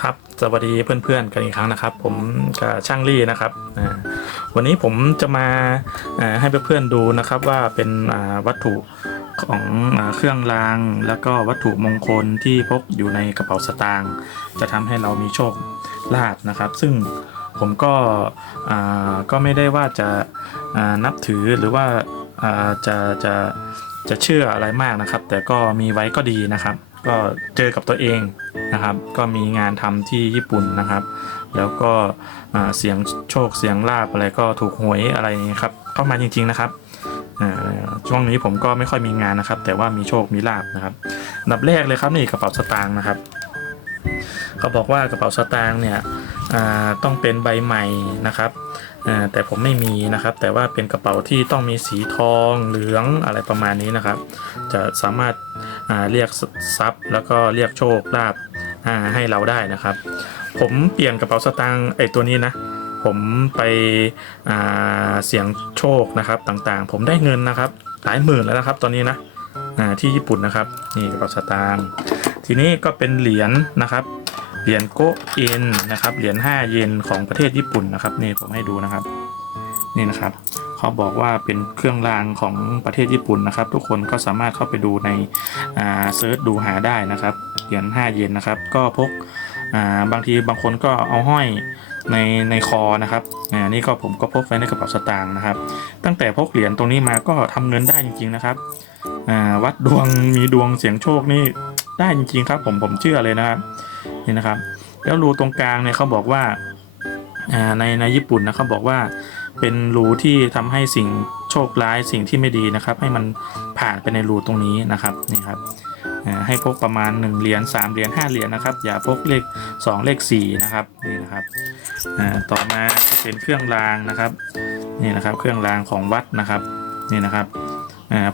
ครับสวัสดีเพื่อนๆกันอีกครั้งนะครับ ผมกับช่างลี่นะครับวันนี้ผมจะมาให้เพื่อนๆดูนะครับว่าเป็นวัตถุของเครื่องราง แล้วก็วัตถุมงคลที่พกอยู่ในกระเป๋าสตางค์จะทำให้เรามีโชคลาภนะครับ ซึ่งผมก็ก็ไม่ได้ว่าจะนับถือหรือว่าจะจะจะเชื่ออะไรมากนะครับ แต่ก็มีไว้ก็ดีนะครับ ก็เจอกับตัวเอง นะครับ ก็มีงานทำที่ญี่ปุ่นนะครับ แล้วก็เสียงโชคเสียงลาบอะไรก็ถูกหวยอะไรอย่างเงี้ครับเข้ามาจริง ๆนะครับช่วงนี้ผมก็ไม่ค่อยมีงานนะครับ แต่ว่ามีโชคมีลาบนะครับอันดับแรกเลยครับนี่กระเป๋าสตางค์นะครับเขาบอกว่ากระเป๋าสตางค์เนี่ยต้องเป็นใบใหม่นะครับแต่ผมไม่มีนะครับ แต่ว่าเป็นกระเป๋าที่ต้องมีสีทองเหลืองอะไรประมาณนี้นะครับ จะสามารถเรียกทรัพย์แล้วก็เรียกโชคลาภ ให้เราได้นะครับ ผมเปลี่ยนกระเป๋าสตางค์ไอตัวนี้นะ ผมไปเสี่ยงโชคนะครับต่างๆ ผมได้เงินนะครับหลายหมื่นแล้วนะครับ ตอนนี้นะที่ญี่ปุ่นนะครับนี่กระเป๋าสตางค์ทีนี้ก็เป็นเหรียญนะครับเหรียญโกเอ็นนะครับเหรียญ5เยนของประเทศญี่ปุ่นนะครับนี่ผมให้ดูนะครับ นี่นะครับ เขาบอกว่าเป็นเครื่องรางของประเทศญี่ปุ่นนะครับ ทุกคนก็สามารถเข้าไปดูในเซิร์ชดูหาได้นะครับเหรียญ5เยนนะครับ ก็พกาบางทีบางคนก็เอาห้อยในในคอนะครับอ่านี่ก็ผมก็พกไว้ในกระเป๋าสตางค์นะครับ ตั้งแต่พกเหรียญตรงนี้มาก็ทำเงินได้จริงๆนะครับอ่าวัดดวงมีดวงเสียงโชคนี่ได้จริงๆครับ ผมผมเชื่อเลยนะครับนี่นะครับ แล้วรูตรงกลางเนี่ยเขาบอกว่าอ่าในในญี่ปุ่นนะเขาบอกว่า เป็นรูที่ทำให้สิ่งโชคร้ายสิ่งที่ไม่ดีนะครับ ให้มันผ่านไปในรูตรงนี้นะครับนี่ครับให้พกประมาณ 1 เหรียญ3เหรียญ5เหรียญนะครับ อย่าพกเลข 2 เลข4นะครับนี่นะครับต่อมาเป็นเครื่องรางนะครับนี่นะครับ เครื่องรางของวัดนะครับนี่นะครับ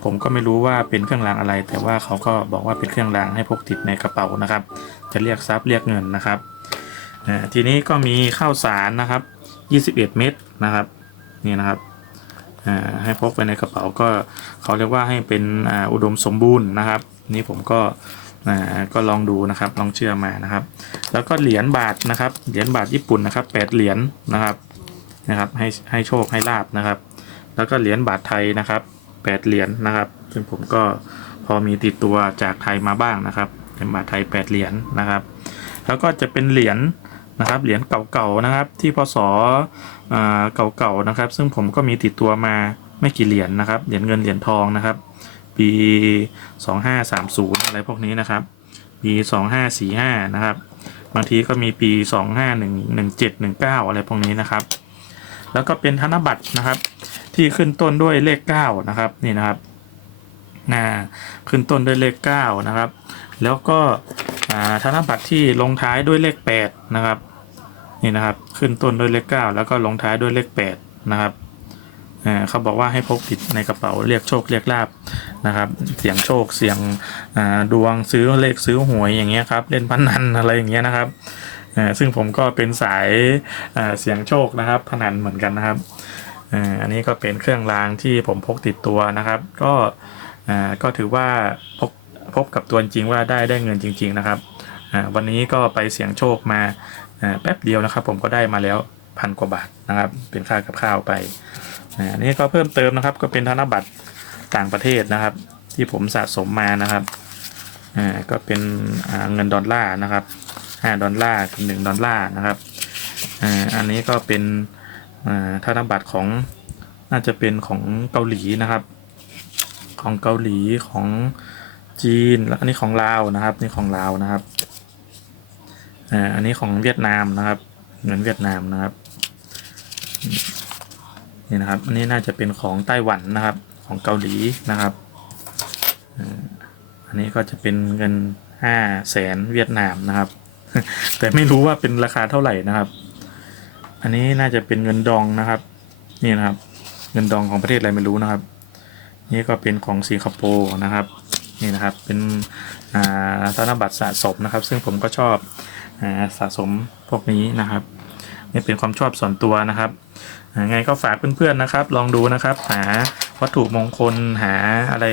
ผมก็ไม่รู้ว่าเป็นเครื่องรางอะไร แต่ว่าเขาก็บอกว่าเป็นเครื่องรางให้พกติดในกระเป๋านะครับ จะเรียกทรัพย์เรียกเงินนะครับทีนี้ก็มีข้าวสารนะครับ 21 เม็ดนะครับ นี่นะครับให้พกไปในกระเป๋าก็เขาเรียกว่าให้เป็นอ,อุดมสมบูรณ์นะครับ นี่ผมก็ก็ลองดูนะครับลองเชื่อมานะครับ แล้วก็เหรียญบาทนะครับเหรียญบาทญี่ปุ่นนะครับแปดเหรียญนะครับนะครับให้ให้โชคให้ลาบนะครับ แล้วก็เหรียญบาทไทยนะครับแปดเหรียญนะครับ ซึ่งผมก็พอมีติดตัวจากไทยมาบ้างนะครับเหรียญบาทไทยแปดเหรียญนะครับ แล้วก็จะเป็นเหรียญ นะครับเหรียญเก่าๆนะครับที่พศอ่าเก่าๆนะครับ ซึ่งผมก็มีติดตัวมาไม่กี่เหรียญนะครับเหรียญเงินเหรียญทองนะครับ ปี 2530 อะไรพวกนี้นะครับ ปี 2545 นะครับ บางทีก็มีปี 251719 อะไรพวกนี้นะครับ แล้วก็เป็นธนบัตรนะครับ ที่ขึ้นต้นด้วยเลข 9 นะครับนี่นะครับนะขึ้นต้นด้วยเลข 9 นะครับ แล้วก็ธนบัตรที่ลงท้ายด้วยเลข 8 นะครับ นี่นะครับ ขึ้นต้นด้วยเลข 9 แล้วก็ลงท้ายด้วยเลข 8 นะครับเขาบอกว่าให้พกติดในกระเป๋าเรียกโชคเรียกลาบนะครับ เสียงโชคเสียงดวงซื้อเลขซื้อหวยอย่างเงี้ยครับ เล่นพนันอะไรอย่างเงี้ยนะครับซึ่งผมก็เป็นสายเสียงโชคนะครับพนันเหมือนกันนะครับอันนี้ก็เป็นเครื่องรางที่ผมพกติดตัวนะครับ ก็ก็ถือว่าพกพบกับตัวจริงว่าได้ได้เงินจริง ๆนะครับวันนี้ก็ไปเสียงโชคมา แป๊บเดียวนะครับ ผมก็ได้มาแล้วพันกว่าบาทนะครับ เป็นค่ากับข้าวไปอันนี้ก็เพิ่มเติมนะครับ ก็เป็นธนบัตรต่างประเทศนะครับ ที่ผมสะสมมานะครับอ่าก็เป็นเงินดอลลาร์นะครับ5ดอลลาร์กับ1ดอลลาร์นะครับอ่าอันนี้ก็เป็นธนบัตรของน่าจะเป็นของเกาหลีนะครับ ของเกาหลีของจีนแล้วอันนี้ของลาวนะครับ นี่ของลาวนะครับ อ่าอันนี้ของเวียดนามนะครับเงินเวียดนามนะครับนี่นะครับ อันนี้น่าจะเป็นของไต้หวันนะครับ ของเกาหลีนะครับอันนี้ก็จะเป็นเงินห้าแสนเวียดนามนะครับ แต่ไม่รู้ว่าเป็นราคาเท่าไหร่นะครับ อันนี้น่าจะเป็นเงินดองนะครับ นี่นะครับ เงินดองของประเทศอะไรไม่รู้นะครับ นี่ก็เป็นของสิงคโปร์นะครับ นี่นะครับเป็นอ่าธนบัตรสะสมนะครับ ซึ่งผมก็ชอบอสะสมพวกนี้นะครับนี่เป็นความชอบส่วนตัวนะครับไงก็ฝากเพื่อนๆนะครับ ลองดูนะครับ หาวัตถุมงคลหาอะไร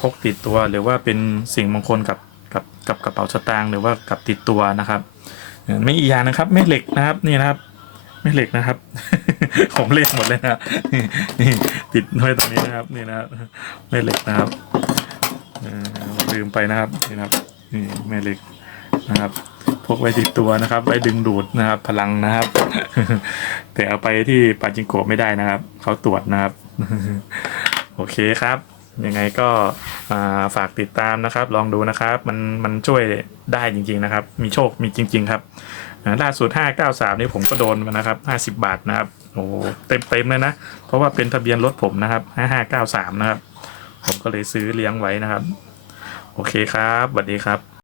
พกติดตัว หรือว่าเป็นสิ่งมงคลกับกับกับกระเป๋าสตางค์หรือว่ากับติดตัวนะครับไม่อีกอย่างนะครับแม่เหล็กนะครับนี่นะครับแม่เหล็กนะครับผมเล่นหมดเลยนะนี่ติดไว้ตรงนี้นะครับนี่นะครับแม่เหล็กนะครับ ลืมไปนะครับนี่นะครับนี่แม่เหล็กนะครับพกไว้ติดตัวนะครับ ไว้ดึงดูดนะครับ พลังนะครับ แต่เอาไปที่ปาจิงโกะไม่ได้นะครับ เขาตรวจนะครับ โอเคครับ ยังไงก็ฝากติดตามนะครับ ลองดูนะครับ มันมันช่วยได้จริง ๆนะครับ มีโชคมีจริง ๆ ครับอ่าล่าสุด593 นี่ผมก็โดนมานะครับ50 บาทนะครับโอ้โหเต็มเต็มๆเลยนะ เพราะว่าเป็นทะเบียนรถผมนะครับ5593นะครับ ผมก็เลยซื้อเลี้ยงไว้นะครับ โอเคครับสวัสดีครับ